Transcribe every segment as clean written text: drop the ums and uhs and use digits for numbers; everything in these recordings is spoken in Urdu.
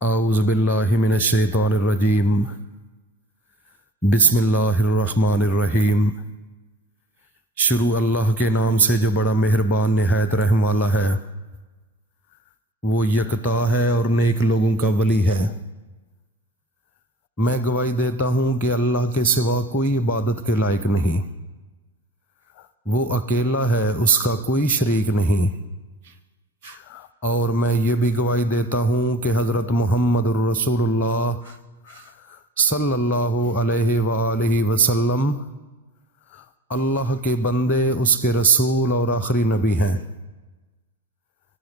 اعوذ باللہ من الشیطان الرجیم بسم اللہ الرحمن الرحیم۔ شروع اللہ کے نام سے جو بڑا مہربان نہایت رحم والا ہے۔ وہ یکتا ہے اور نیک لوگوں کا ولی ہے۔ میں گواہی دیتا ہوں کہ اللہ کے سوا کوئی عبادت کے لائق نہیں، وہ اکیلا ہے، اس کا کوئی شریک نہیں۔ اور میں یہ بھی گواہی دیتا ہوں کہ حضرت محمد الرسول اللہ صلی اللہ علیہ وآلہ وسلم اللہ کے بندے، اس کے رسول اور آخری نبی ہیں۔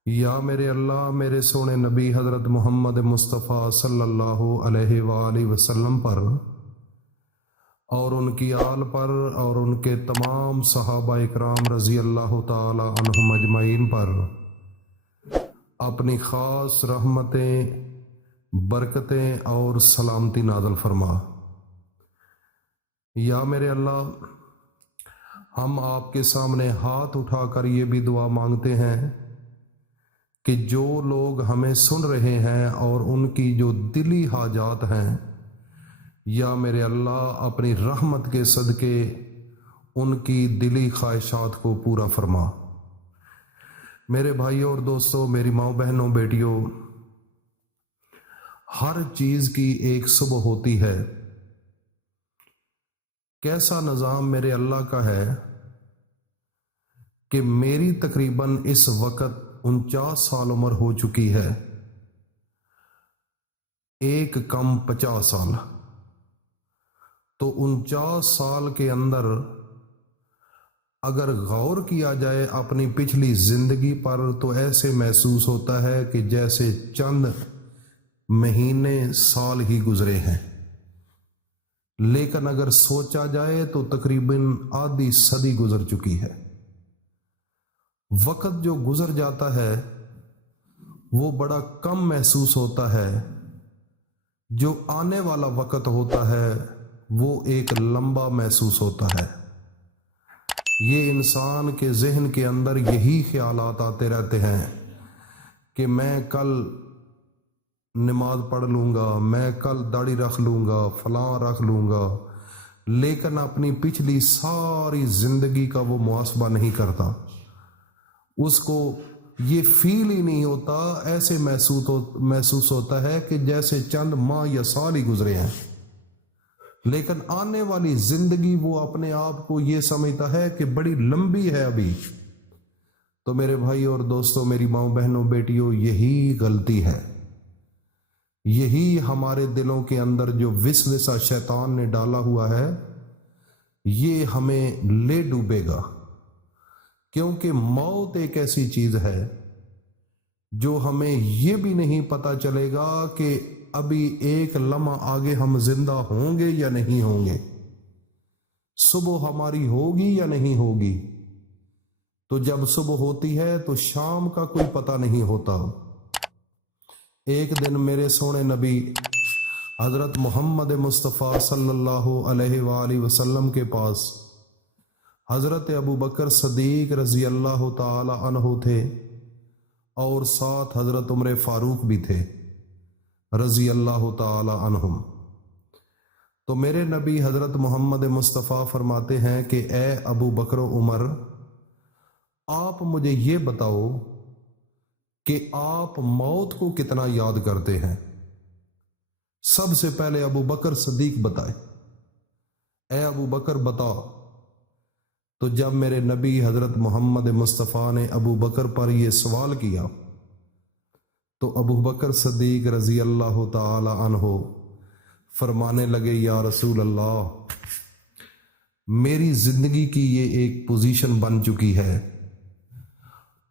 یا میرے اللہ میرے سونے نبی حضرت محمد مصطفیٰ صلی اللہ علیہ وآلہ وسلم پر اور ان کی آل پر اور ان کے تمام صحابہ اکرام رضی اللہ تعالی عنہم اجمعین پر اپنی خاص رحمتیں، برکتیں اور سلامتی نازل فرما۔ یا میرے اللہ ہم آپ کے سامنے ہاتھ اٹھا کر یہ بھی دعا مانگتے ہیں کہ جو لوگ ہمیں سن رہے ہیں اور ان کی جو دلی حاجات ہیں، یا میرے اللہ اپنی رحمت کے صدقے ان کی دلی خواہشات کو پورا فرما۔ میرے بھائیوں اور دوستوں، میری ماؤں بہنوں بیٹیوں، ہر چیز کی ایک صبح ہوتی ہے۔ کیسا نظام میرے اللہ کا ہے کہ میری تقریباً اس وقت 49 سال عمر ہو چکی ہے، ایک کم 50 سال، تو 49 سال کے اندر اگر غور کیا جائے اپنی پچھلی زندگی پر تو ایسے محسوس ہوتا ہے کہ جیسے چند مہینے سال ہی گزرے ہیں، لیکن اگر سوچا جائے تو تقریباً آدھی صدی گزر چکی ہے۔ وقت جو گزر جاتا ہے وہ بڑا کم محسوس ہوتا ہے، جو آنے والا وقت ہوتا ہے وہ ایک لمبا محسوس ہوتا ہے۔ یہ انسان کے ذہن کے اندر یہی خیالات آتے رہتے ہیں کہ میں کل نماز پڑھ لوں گا، میں کل داڑھی رکھ لوں گا، فلاں رکھ لوں گا، لیکن اپنی پچھلی ساری زندگی کا وہ محاسبہ نہیں کرتا۔ اس کو یہ فیل ہی نہیں ہوتا، ایسے محسوس ہوتا ہے کہ جیسے چند ماہ یا سال ہی گزرے ہیں، لیکن آنے والی زندگی وہ اپنے آپ کو یہ سمجھتا ہے کہ بڑی لمبی ہے ابھی۔ تو میرے بھائی اور دوستوں، میری ماؤں بہنوں بیٹیوں، یہی غلطی ہے، یہی ہمارے دلوں کے اندر جو وسوسہ شیطان نے ڈالا ہوا ہے، یہ ہمیں لے ڈوبے گا، کیونکہ موت ایک ایسی چیز ہے جو ہمیں یہ بھی نہیں پتہ چلے گا کہ ابھی ایک لمحہ آگے ہم زندہ ہوں گے یا نہیں ہوں گے، صبح ہماری ہوگی یا نہیں ہوگی۔ تو جب صبح ہوتی ہے تو شام کا کوئی پتہ نہیں ہوتا۔ ایک دن میرے سونے نبی حضرت محمد مصطفیٰ صلی اللہ علیہ وآلہ وسلم کے پاس حضرت ابو بکر صدیق رضی اللہ تعالی عنہ تھے، اور ساتھ حضرت عمر فاروق بھی تھے رضی اللہ تعالی عنہم۔ تو میرے نبی حضرت محمد مصطفیٰ فرماتے ہیں کہ اے ابو بکر و عمر، آپ مجھے یہ بتاؤ کہ آپ موت کو کتنا یاد کرتے ہیں۔ سب سے پہلے ابو بکر صدیق بتائے، اے ابو بکر بتا۔ تو جب میرے نبی حضرت محمد مصطفیٰ نے ابو بکر پر یہ سوال کیا تو ابو بکر صدیق رضی اللہ تعالی عنہ فرمانے لگے، یا رسول اللہ، میری زندگی کی یہ ایک پوزیشن بن چکی ہے،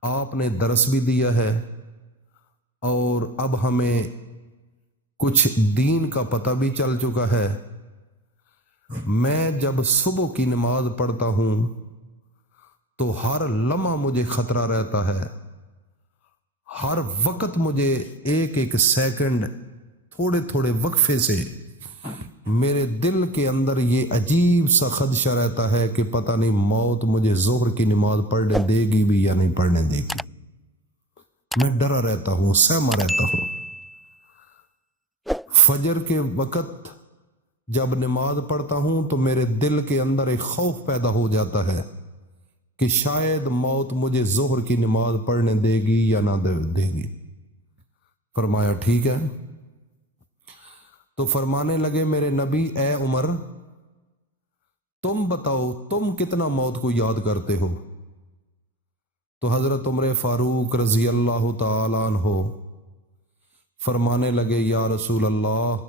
آپ نے درس بھی دیا ہے اور اب ہمیں کچھ دین کا پتہ بھی چل چکا ہے۔ میں جب صبح کی نماز پڑھتا ہوں تو ہر لمحہ مجھے خطرہ رہتا ہے، ہر وقت مجھے ایک ایک سیکنڈ تھوڑے تھوڑے وقفے سے میرے دل کے اندر یہ عجیب سا خدشہ رہتا ہے کہ پتہ نہیں موت مجھے ظہر کی نماز پڑھنے دے گی بھی یا نہیں پڑھنے دے گی۔ میں ڈرا رہتا ہوں، سہما رہتا ہوں۔ فجر کے وقت جب نماز پڑھتا ہوں تو میرے دل کے اندر ایک خوف پیدا ہو جاتا ہے کہ شاید موت مجھے ظہر کی نماز پڑھنے دے گی یا نہ دے گی۔ فرمایا ٹھیک ہے۔ تو فرمانے لگے میرے نبی اے عمر تم بتاؤ تم کتنا موت کو یاد کرتے ہو؟ تو حضرت عمر فاروق رضی اللہ تعالیٰ عنہ فرمانے لگے یا رسول اللہ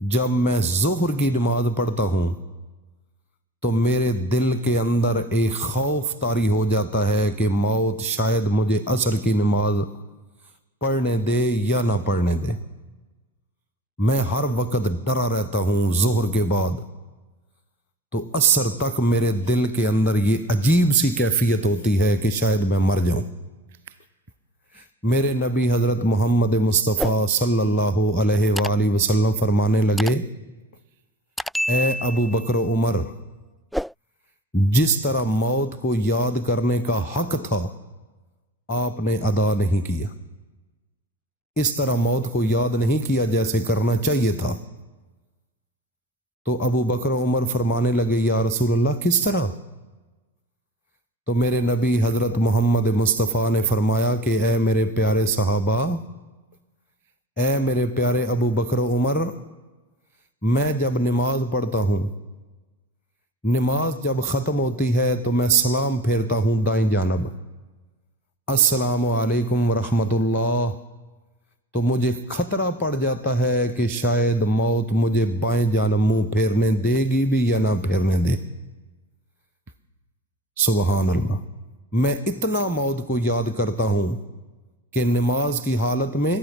جب میں ظہر کی نماز پڑھتا ہوں تو میرے دل کے اندر ایک خوف طاری ہو جاتا ہے کہ موت شاید مجھے عصر کی نماز پڑھنے دے یا نہ پڑھنے دے۔ میں ہر وقت ڈرا رہتا ہوں ظہر کے بعد، تو عصر تک میرے دل کے اندر یہ عجیب سی کیفیت ہوتی ہے کہ شاید میں مر جاؤں۔ میرے نبی حضرت محمد مصطفیٰ صلی اللہ علیہ وآلہ وسلم فرمانے لگے اے ابو بکر و عمر، جس طرح موت کو یاد کرنے کا حق تھا آپ نے ادا نہیں کیا، اس طرح موت کو یاد نہیں کیا جیسے کرنا چاہیے تھا۔ تو ابو بکر و عمر فرمانے لگے یا رسول اللہ کس طرح؟ تو میرے نبی حضرت محمد مصطفیٰ نے فرمایا کہ اے میرے پیارے صحابہ، اے میرے پیارے ابو بکر و عمر، میں جب نماز پڑھتا ہوں، نماز جب ختم ہوتی ہے تو میں سلام پھیرتا ہوں دائیں جانب، السلام علیکم ورحمۃ اللہ، تو مجھے خطرہ پڑ جاتا ہے کہ شاید موت مجھے بائیں جانب منہ پھیرنے دے گی بھی یا نہ پھیرنے دے۔ سبحان اللہ، میں اتنا موت کو یاد کرتا ہوں کہ نماز کی حالت میں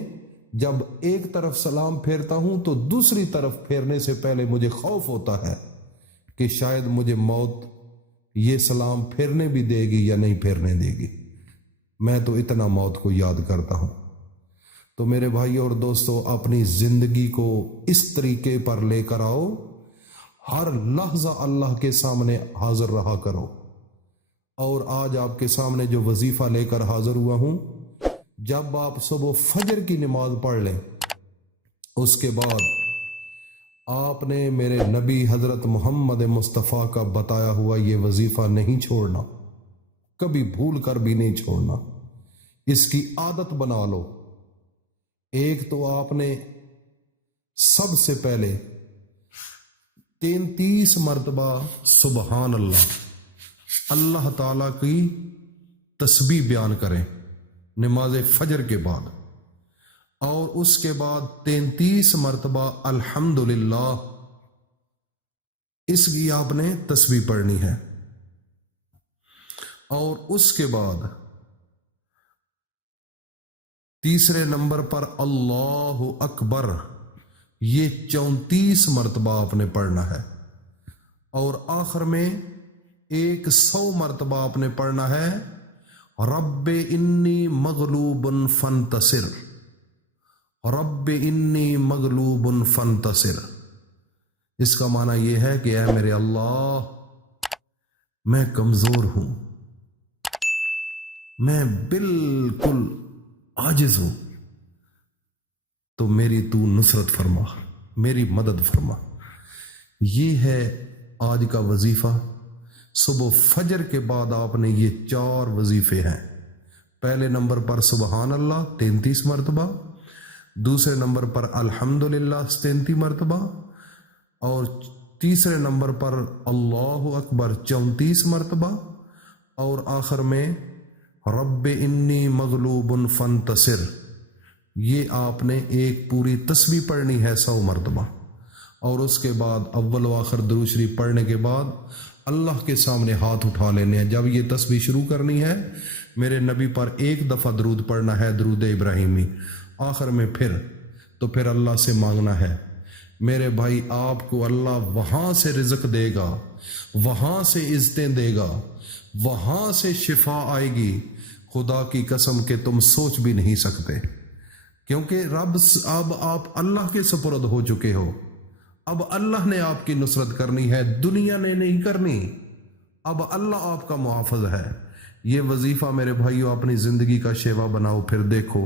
جب ایک طرف سلام پھیرتا ہوں تو دوسری طرف پھیرنے سے پہلے مجھے خوف ہوتا ہے کہ شاید مجھے موت یہ سلام پھیرنے بھی دے گی یا نہیں پھیرنے دے گی۔ میں تو اتنا موت کو یاد کرتا ہوں۔ تو میرے بھائی اور دوستو، اپنی زندگی کو اس طریقے پر لے کر آؤ، ہر لحظہ اللہ کے سامنے حاضر رہا کرو۔ اور آج آپ کے سامنے جو وظیفہ لے کر حاضر ہوا ہوں، جب آپ صبح فجر کی نماز پڑھ لیں، اس کے بعد آپ نے میرے نبی حضرت محمد مصطفیٰ کا بتایا ہوا یہ وظیفہ نہیں چھوڑنا، کبھی بھول کر بھی نہیں چھوڑنا، اس کی عادت بنا لو۔ ایک تو آپ نے سب سے پہلے 33 مرتبہ سبحان اللہ، اللہ تعالیٰ کی تسبیح بیان کریں نماز فجر کے بعد، اور اس کے بعد 33 مرتبہ الحمدللہ، اس کی آپ نے تسبیح پڑھنی ہے۔ اور اس کے بعد تیسرے نمبر پر اللہ اکبر، یہ 34 مرتبہ آپ نے پڑھنا ہے، اور آخر میں 100 مرتبہ آپ نے پڑھنا ہے رب انی مغلوب فانتصر، رب انی مغلوب فانتصر۔ اس کا معنی یہ ہے کہ اے میرے اللہ، میں کمزور ہوں، میں بالکل عاجز ہوں، تو میری تو نصرت فرما، میری مدد فرما۔ یہ ہے آج کا وظیفہ۔ صبح فجر کے بعد آپ نے یہ 4 وظیفے ہیں۔ پہلے نمبر پر سبحان اللہ 33 مرتبہ، دوسرے نمبر پر الحمدللہ 33 مرتبہ، اور تیسرے نمبر پر اللہ اکبر 34 مرتبہ، اور آخر میں رب انی مغلوب فانتصر، یہ آپ نے ایک پوری تسبیح پڑھنی ہے 100 مرتبہ۔ اور اس کے بعد اول و آخر درود شریف پڑھنے کے بعد اللہ کے سامنے ہاتھ اٹھا لینے ہیں۔ جب یہ تسبیح شروع کرنی ہے، میرے نبی پر 1 دفعہ درود پڑھنا ہے، درود ابراہیمی، آخر میں پھر اللہ سے مانگنا ہے۔ میرے بھائی، آپ کو اللہ وہاں سے رزق دے گا، وہاں سے عزتیں دے گا، وہاں سے شفا آئے گی، خدا کی قسم کہ تم سوچ بھی نہیں سکتے، کیونکہ رب اب آپ اللہ کے سپرد ہو چکے ہو۔ اب اللہ نے آپ کی نصرت کرنی ہے، دنیا نے نہیں کرنی۔ اب اللہ آپ کا محافظ ہے۔ یہ وظیفہ میرے بھائیو اپنی زندگی کا شیوا بناؤ، پھر دیکھو